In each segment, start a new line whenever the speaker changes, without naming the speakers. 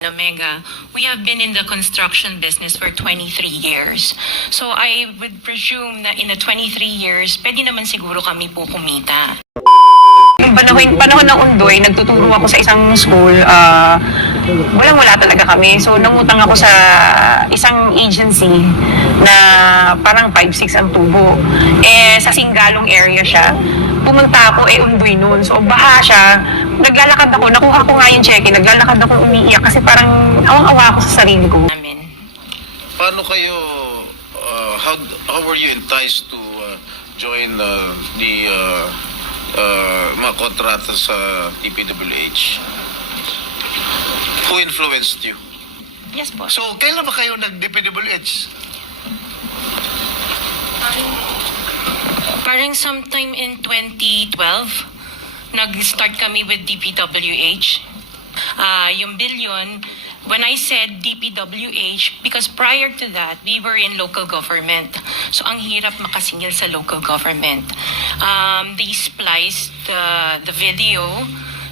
Omega, we have been in the construction business for 23 years. So I would presume na in the 23 years, pwede naman siguro kami po kumita.
Yung panahon, panahon ng undoy, nagtuturo ako sa isang school, ah, walang-wala talaga kami. So, nangutang ako sa isang agency na parang 5-6 ang tubo. Eh, sa Singalong area siya. Pumunta ako, eh, undoy noon. So, baha siya. Naglalakad ako, nakuha ko nga yung check-in. Naglalakad ako umiiyak kasi parang awang-awa ako sa sarili ko.
Namin.
Paano kayo, uh, how, how were you enticed to uh, join uh, the uh, uh, mga kontrata sa TPWH? Who influenced you?
Yes po.
So, kailan ba kayo nag-DPWH?
Parang sometime in 2012, nag-start kami with DPWH. Ah, yung billion, when I said DPWH, because prior to that, we were in local government. So, ang hirap makasingil sa local government. Um, they spliced the, the video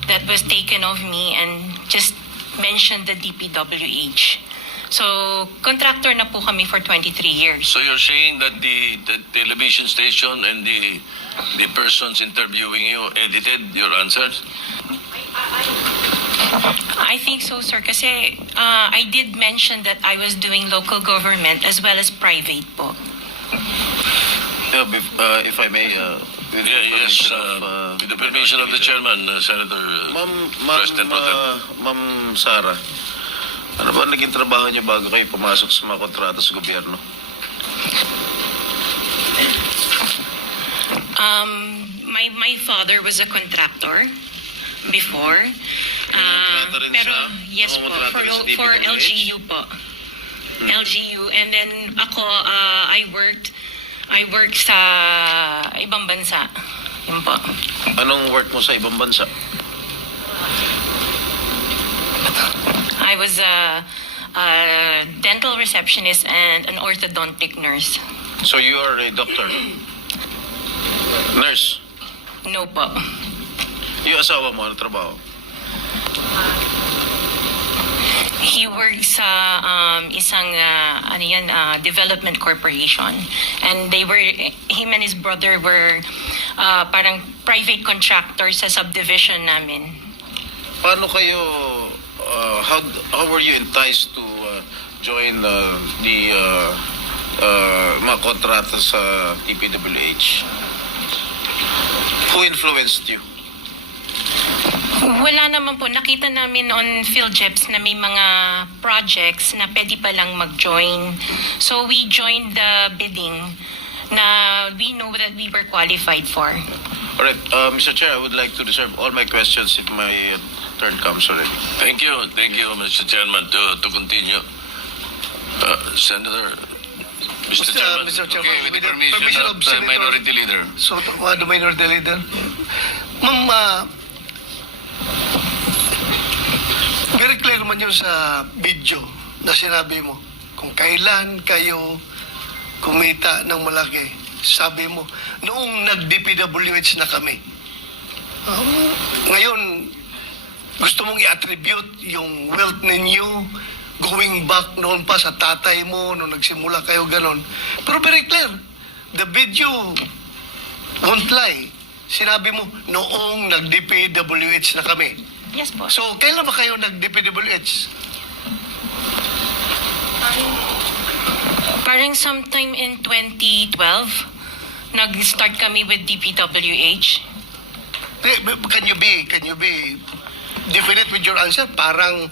that was taken of me and just mentioned the DPWH. So, contractor na po kami for 23 years.
So you're saying that the, the television station and the the persons interviewing you edited your answers?
I think so, sir. Kasi uh, I did mention that I was doing local government as well as private po.
Yeah, bef- uh, if I may, uh, with the
Yeah, yes,
permission
uh,
of, uh,
with the permission of the chairman, uh, Senator uh,
Ma'am, ma'am,
President Pro Tem.
uh, Ma'am Sara, ba naging trabaho niyo bago kayo pumasok sa mga kontrata sa gobyerno?
Um, my my father was a contractor before. Um,
Nangungontrata rin
pero
siya?
yes po, for,
rin sa
for
DPWH?
LGU po. LGU. And then ako, uh, I worked I worked sa ibang bansa. Yun po.
Anong work mo sa ibang bansa?
I was a, a dental receptionist and an orthodontic nurse.
So you are a doctor? Nurse?
No po.
Yung asawa mo, ano trabaho?
He works sa um, isang uh, ano yan, uh, development corporation. And they were, him and his brother were uh, parang private contractors sa subdivision namin.
Paano kayo, uh, how, how were you enticed to uh, join uh, the uh, uh, mga kontrata sa TPWH? Who influenced you?
Wala naman po. Nakita namin on PhilJeps na may mga projects na pwede palang mag-join. So we joined the bidding na we know that we were qualified for.
All right, uh, Mr. Chair, I would like to reserve all my questions if my uh, turn comes already.
Thank you, thank you, Mr. Chairman, to, to continue. Uh, Senator, Mr.
Mr.
Chairman,
Mr. Chairman,
okay, with the
with the
permission,
permission
of
of
the
Senator-
Minority Leader.
So, uh, the minority leader. Ma'am, ah, very clear man yun sa video na sinabi mo. Kung kailan kayo kumita ng malaki, sabi mo, noong nag-DPWH na kami. Um, ngayon, gusto mong i-attribute yung wealth ninyo going back noon pa sa tatay mo nung nagsimula kayo ganon. Pero very clear, the video won't lie. Sinabi mo, noong nag-DPWH na kami.
Yes, boss.
So, kailan ba kayo nag-DPWH?
Parang sometime in 2012, nag-start kami with DPWH.
Can you be, can you be definite with your answer? Parang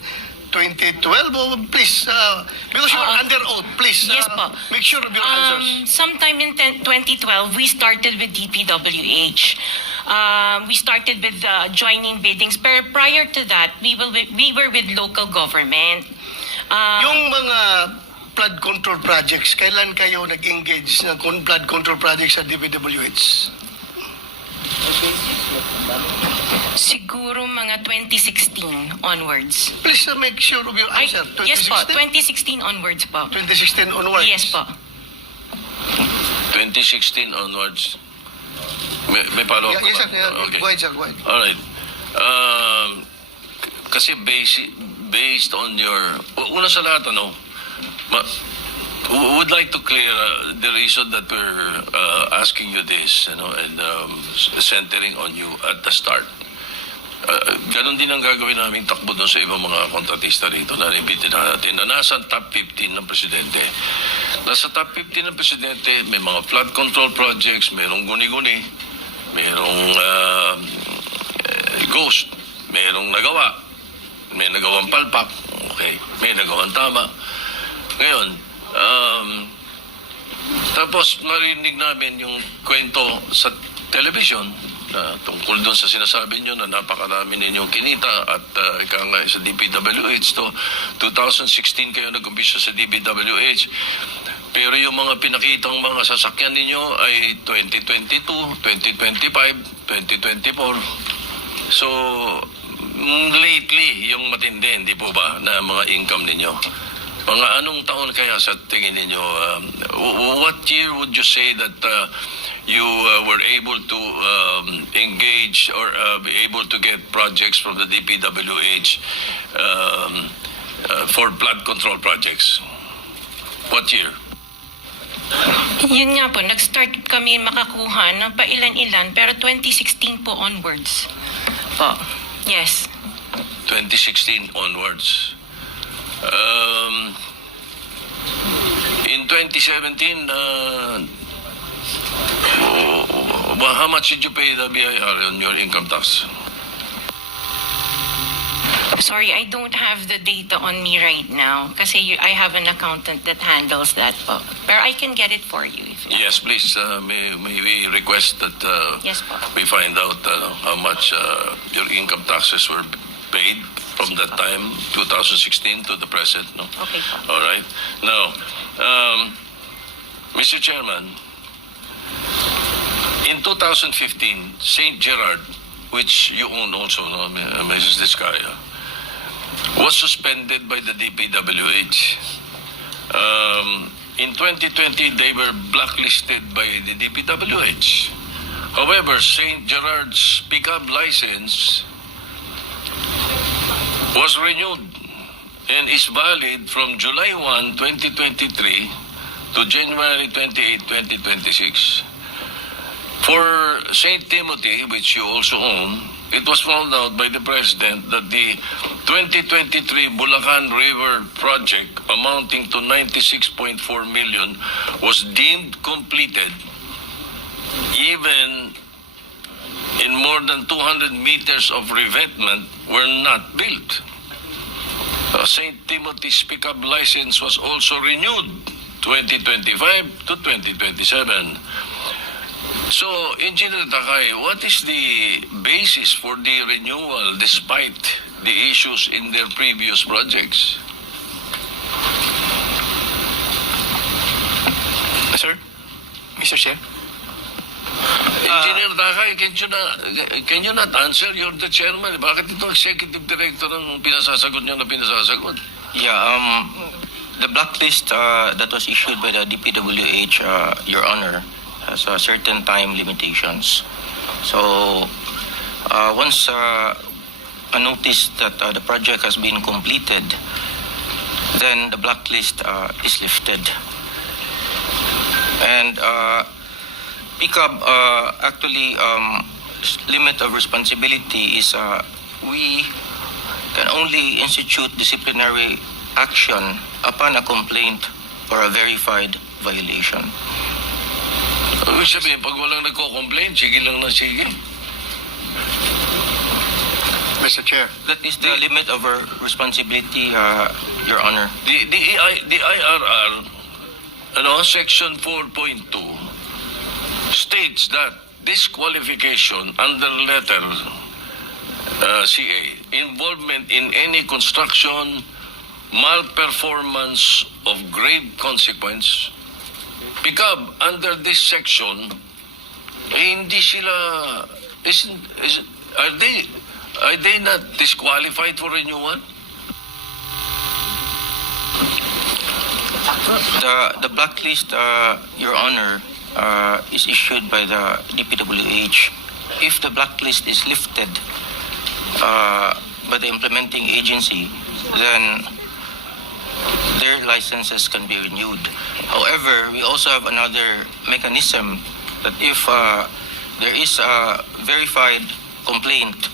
2012? Oh, please, uh, because you're
Oo.
under oath, please.
Yes
uh,
po.
Make sure of your answers.
Um, sometime in 10 2012, we started with DPWH. Um, we started with uh, joining biddings. Pero prior to that, we, will, we were with local government. Uh,
Yung mga flood control projects, kailan kayo nag-engage ng con- flood control projects sa DPWH?
Siguro mga 2016 onwards.
Please uh, make sure of your
Ay,
answer.
yes po,
2016?
2016 onwards po.
2016 onwards?
Yes po.
2016 onwards. May, may follow-up
Yeah, yes,
ka
sir.
ba?
Yeah,
Okay.
Go ahead, sir. Go ahead.
All right. Um, kasi basic, based on your... Una sa lahat, ano, ma- w- would like to clear uh, the reason that we're uh, asking you this, you know, and um, s- centering on you at the start. Uh, ganon din ang gagawin namin takbo doon sa ibang mga kontratista rito na naimbiti na natin na nasa top 15 ng presidente. Nasa top 15 ng presidente, may mga flood control projects, mayroong guni-guni, mayroong uh, eh, ghost, mayroong nagawa, may nagawang palpak, okay, may nagawang tama. Ngayon, um, tapos marinig namin yung kwento sa television na tungkol doon sa sinasabi nyo na napakarami ninyong kinita at uh, ika nga sa DPWH to 2016 kayo nag-umpisa sa DPWH pero yung mga pinakitang mga sasakyan ninyo ay 2022, 2025, 2024 so mm, lately yung matindi hindi po ba na mga income ninyo? Mga anong taon kaya sa tingin ninyo, um, what year would you say that uh, you uh, were able to um, engage or uh, be able to get projects from the DPWH um, uh, for flood control projects? What year?
Yun nga po, nag-start kami makakuha ng pailan-ilan, pero 2016 po onwards. Po. Yes.
2016 onwards. Um, in 2017, uh, well, how much did you pay the BIR on your income tax?
Sorry, I don't have the data on me right now kasi you, I have an accountant that handles that po. Pero I can get it for you. If
Yes, please. Uh, may, may we request that uh,
Yes po.
we find out uh, how much uh, your income taxes were paid from that time, 2016 to the present. No?
Okay po.
All right. Now, um, Mr. Chairman, in 2015, St. Gerard, which you own also, no, Mrs. Discaya, was suspended by the DPWH. Um, in 2020, they were blacklisted by the DPWH. However, St. Gerard's pickup license was renewed and is valid from July 1, 2023 to January 28, 2026. For St. Timothy, which you also own, it was found out by the President that the 2023 Bulacan River project amounting to 96.4 million was deemed completed even in more than 200 meters of revetment were not built. Uh, St. Timothy's pickup license was also renewed 2025 to 2027. So, Engineer Takay, what is the basis for the renewal despite the issues in their previous projects?
Sir? Mr. Chair?
Engineer Takay, can you, na, can you not answer? You're the chairman. Bakit itong executive director ang pinasasagot niyo na pinasasagot?
Yeah, um, the blacklist uh, that was issued by the DPWH, uh, Your Honor, has uh, certain time limitations. So, uh, once uh, a notice that uh, the project has been completed, then the blacklist uh, is lifted. And uh, PICAB uh, actually um, limit of responsibility is uh, we can only institute disciplinary action upon a complaint or a verified violation.
Ibig sabihin, pag walang nagko-complain, sige lang na sige.
Mr. Chair. That is the limit of our responsibility, uh, Your Honor.
The, the, EI, the IRR, ano, section 4.2, states that disqualification under letter uh, CA, involvement in any construction, malperformance of grave consequence, Picab, under this section, eh, hindi sila, is, is, are they, are they not disqualified for a renewal?
The, the blacklist, uh, Your Honor, uh, is issued by the DPWH. If the blacklist is lifted uh, by the implementing agency, then their licenses can be renewed. However, we also have another mechanism that if uh, there is a verified complaint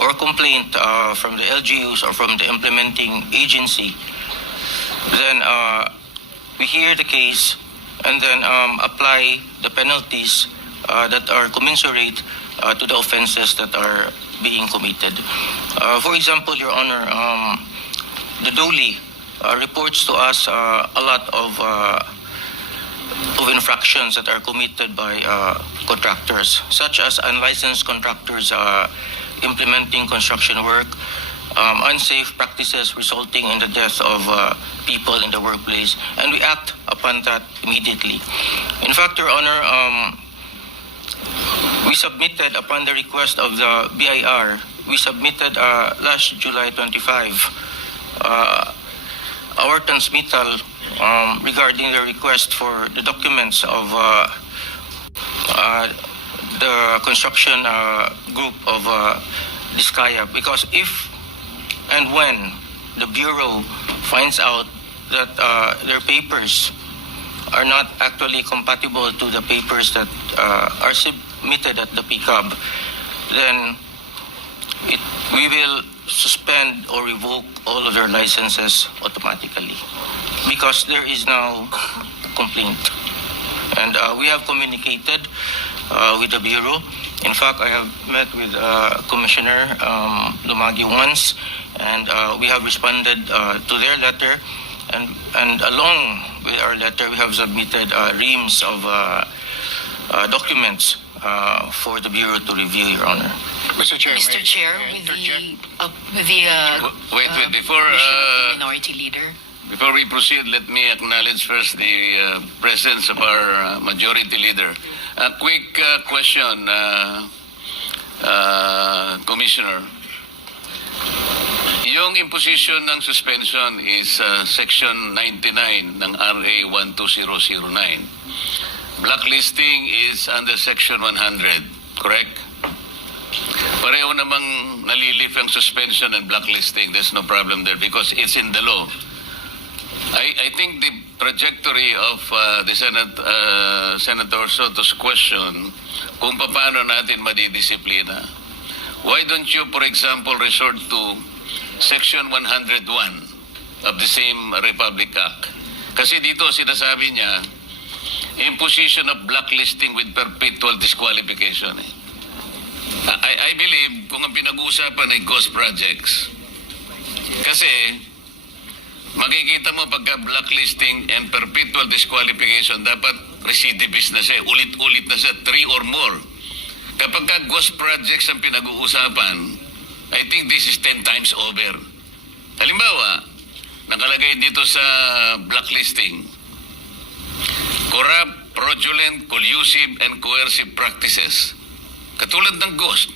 or complaint uh, from the LGUs or from the implementing agency, then uh, we hear the case and then um, apply the penalties uh, that are commensurate uh, to the offenses that are being committed. Uh, for example, Your Honor, um, the DOLI reports to us uh, a lot of uh, of infractions that are committed by uh, contractors, such as unlicensed contractors uh, implementing construction work, um, unsafe practices resulting in the death of uh, people in the workplace, and we act upon that immediately. In fact, Your Honor, um, we submitted upon the request of the BIR, we submitted uh, last July 25 uh, our transmittal um, regarding the request for the documents of uh, uh, the construction uh, group of uh, Discaya because if and when the Bureau finds out that uh, their papers are not actually compatible to the papers that uh, are submitted at the PCAB, then it, we will suspend or revoke all of their licenses automatically because there is now complaint. And uh, we have communicated uh, with the Bureau. In fact, I have met with uh, Commissioner um, Lumagi once, and uh, we have responded uh, to their letter. And, and along with our letter, we have submitted uh, reams of uh, uh, documents uh, for the Bureau to review, Your Honor.
Mr. Chair.
Mr. Chair,
may I
with
interject?
the, uh, with the, uh,
wait, wait,
uh,
before,
permission of the
uh,
Minority Leader.
Before we proceed, let me acknowledge first the uh, presence of our uh, majority leader. A quick uh, question, uh, uh, Commissioner. Yung imposition ng suspension is uh, Section 99 ng RA 12009. Blacklisting is under Section 100, correct? Pareho namang nalilif ang suspension and blacklisting. There's no problem there because it's in the law. I, I think the trajectory of uh, the Senate, uh, Senator Soto's question kung paano natin madidisiplina. Why don't you, for example, resort to Section 101 of the same Republic Act? Kasi dito sinasabi niya, imposition of blacklisting with perpetual disqualification. Eh. I, I believe kung ang pinag-uusapan ay ghost projects, kasi makikita mo pagka blacklisting and perpetual disqualification, dapat recidivist na siya, ulit-ulit na siya, three or more. Kapag ka ghost projects ang pinag-uusapan, I think this is 10 times over. Halimbawa, nakalagay dito sa blacklisting, corrupt, fraudulent, collusive, and coercive practices. Katulad ng ghost,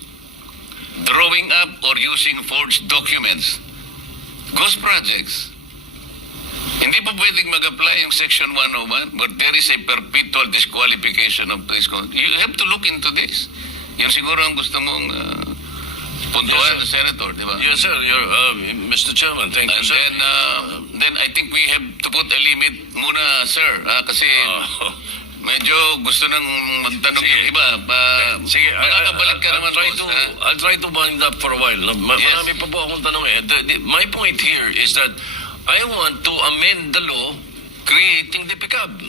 drawing up or using forged documents, ghost projects, hindi po pwedeng mag-apply yung Section 101 but there is a perpetual disqualification of this. You have to look into this. Yan siguro ang gusto mong uh, puntuan,
Yes,
Senator, di ba?
Yes, sir. You're, uh, Mr. Chairman, thank you,
And
sir.
then, uh, then I think we have to put a limit muna, sir. ah, kasi
Uh,
medyo gusto nang magtanong
Sige.
yung iba. Pa,
Sige, I, I,
makakabalik ka
I'll
naman
try
boss,
to,
ha?
I'll try to wind up for a while. Ma-
Yes.
Marami pa po akong tanong eh. The- the- my point here is that I want to amend the law creating the PICAB.